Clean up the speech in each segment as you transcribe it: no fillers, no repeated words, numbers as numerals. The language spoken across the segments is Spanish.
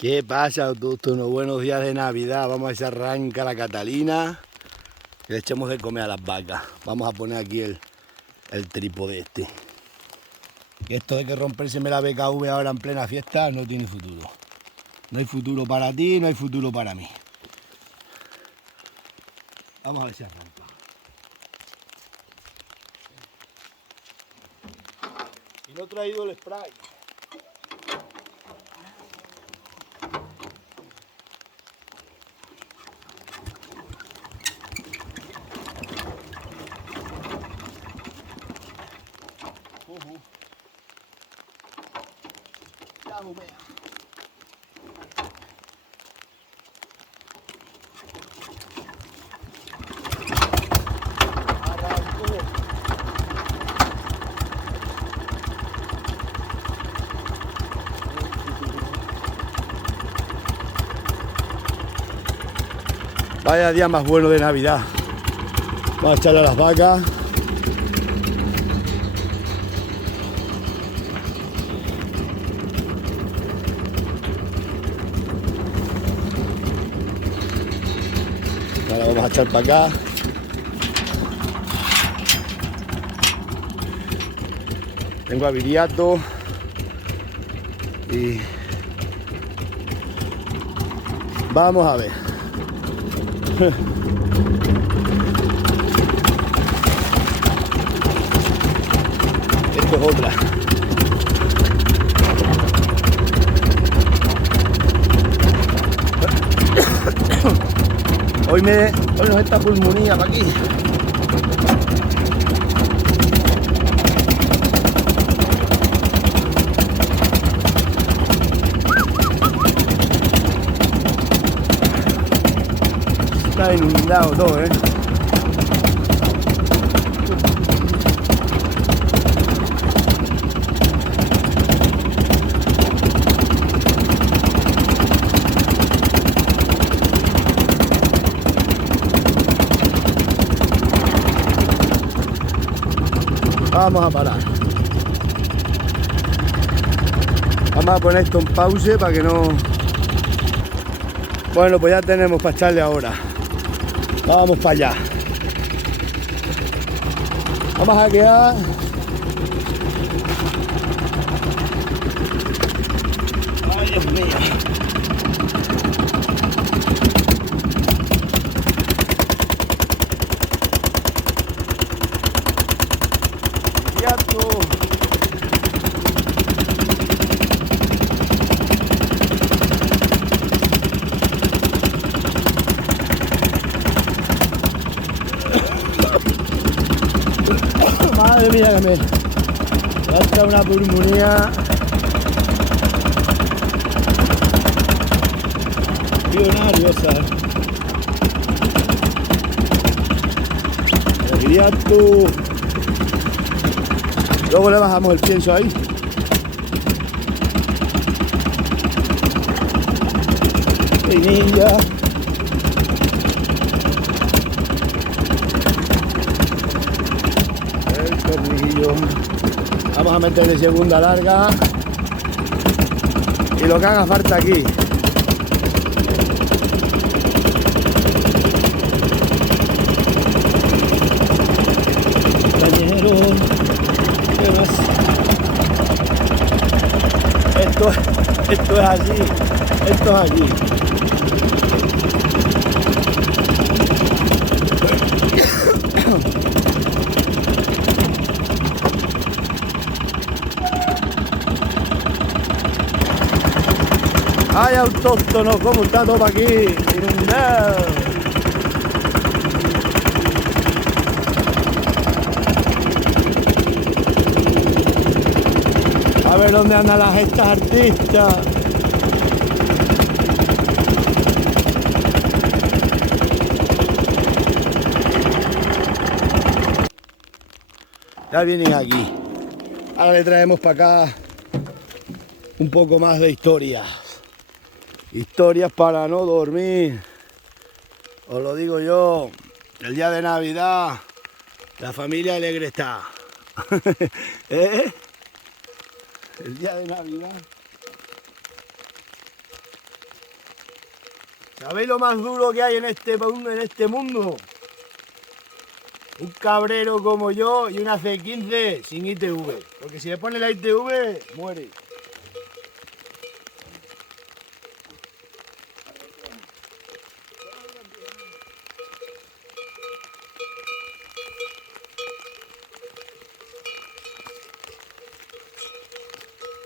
¿Qué pasa, todos unos buenos días de Navidad? Vamos a ver si arranca la Catalina. Que le echemos de comer a las vacas. Vamos a poner aquí el trípode este. Y esto de que rompérseme la BKV ahora en plena fiesta no tiene futuro. No hay futuro para ti, no hay futuro para mí. Vamos a ver si arranca. Y no he traído el spray. Ya humea. Vaya día más bueno de Navidad. Vamos a echarle a las vacas. Ahora vamos a echar para acá. Tengo a Viriato y vamos a ver. Esto es otra. Hoy nos está pulmonía para aquí. Está inundado todo, ¿eh? Vamos a parar. Vamos a poner esto en pause para que no... Bueno, pues ya tenemos para echarle ahora. Vamos para allá. Vamos a quedar... Ay, Dios mío. Madre mía que me falta una pulmonía. Nerviosa. Viriato. Luego le bajamos el pienso ahí. Peinilla. El tornillo. Vamos a meterle segunda larga. Y lo que haga falta aquí. ¿Qué más? Esto es así. Esto es aquí. ¡Ay, autóctonos! ¿Cómo está todo aquí? Inundado. A ver dónde andan las estas artistas. Ya vienen aquí. Ahora le traemos para acá un poco más de historia. Historias para no dormir. Os lo digo yo. El día de Navidad, la familia alegre está. ¿Eh? El día de Navidad ¿Sabéis lo más duro que hay en este mundo? Un cabrero como yo y una C15 sin ITV. Porque si le pone la ITV, muere.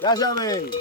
Ya sabéis.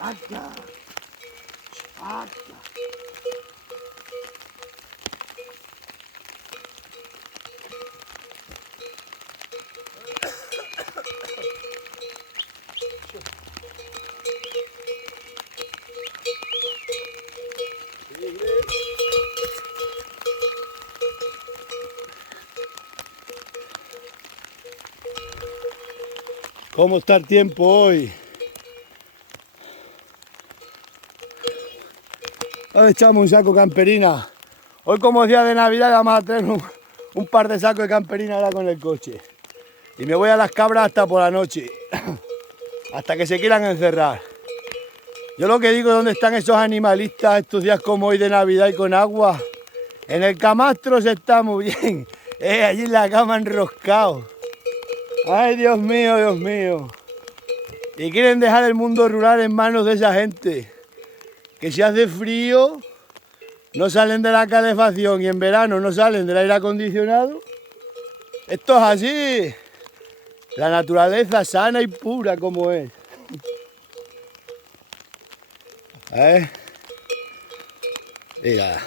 ¡Acá! ¡Acá! ¿Cómo está el tiempo hoy? Hoy echamos un saco de camperina. Hoy, como día de Navidad, vamos a tener un par de sacos de camperina ahora con el coche. Y me voy a las cabras hasta por la noche. Hasta que se quieran encerrar. Yo lo que digo, ¿dónde están esos animalistas estos días como hoy de Navidad y con agua? En el camastro se está muy bien. Allí en la cama enroscado. Ay, Dios mío, Dios mío. Y quieren dejar el mundo rural en manos de esa gente. Que si hace frío, no salen de la calefacción y en verano no salen del aire acondicionado. Esto es así. La naturaleza sana y pura como es. Mira.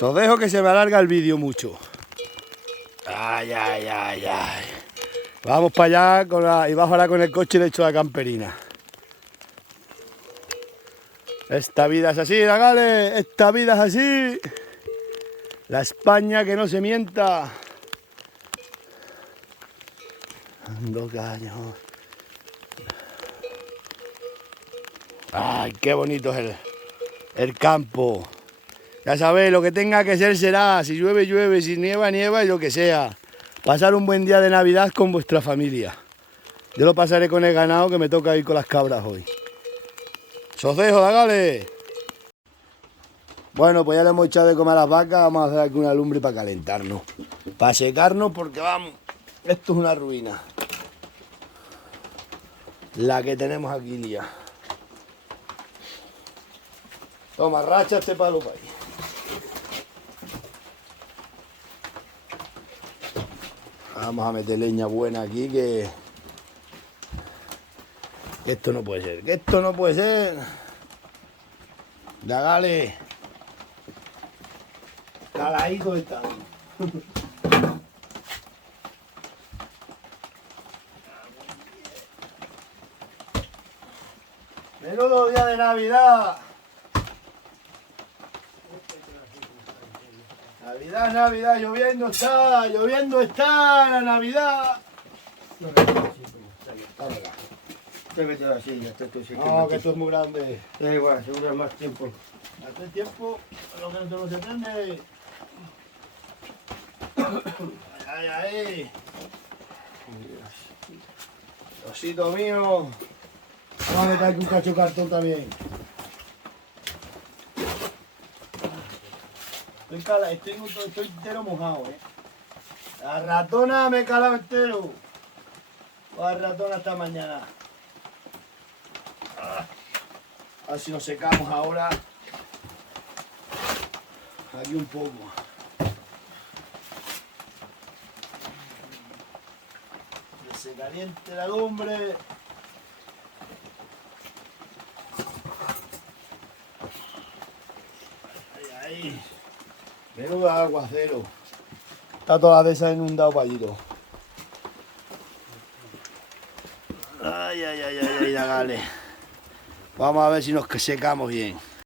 Os dejo que se me alarga el vídeo mucho. Ay, ay, ay, ay. Vamos para allá y bajo ahora con el coche hecho la camperina. Esta vida es así, Dagale. Esta vida es así. La España que no se mienta. Ando caños. Ay, qué bonito es el campo. Ya sabéis, lo que tenga que ser será. Si llueve, llueve. Si nieva, nieva y lo que sea. Pasar un buen día de Navidad con vuestra familia. Yo lo pasaré con el ganado, que me toca ir con las cabras hoy. ¡Os dejo, Dagale! Bueno, pues ya le hemos echado de comer a las vacas. Vamos a hacer aquí una lumbre para calentarnos. Para secarnos, porque vamos, esto es una ruina. La que tenemos aquí, lía. Toma, racha este palo para ahí. Vamos a meter leña buena aquí, que esto no puede ser, que esto no puede ser. Dagale. Caladito está. Menudo día de Navidad. Navidad, Navidad, lloviendo está la Navidad. No, que esto es muy grande. Da igual, se dura más tiempo. Hace tiempo, lo que no se prende. Ay, ay. Osito mío. Vamos a meter aquí un cacho de cartón también. Estoy entero mojado, La ratona me he calado entero. La ratona esta mañana. A ver si nos secamos ahora. Aquí un poco. Que se caliente la lumbre. Ahí. Menudo aguacero. Está toda la de esa inundado para allí todo. Ay, ay, ay, ay, ay, dale. Vamos a ver si nos secamos bien.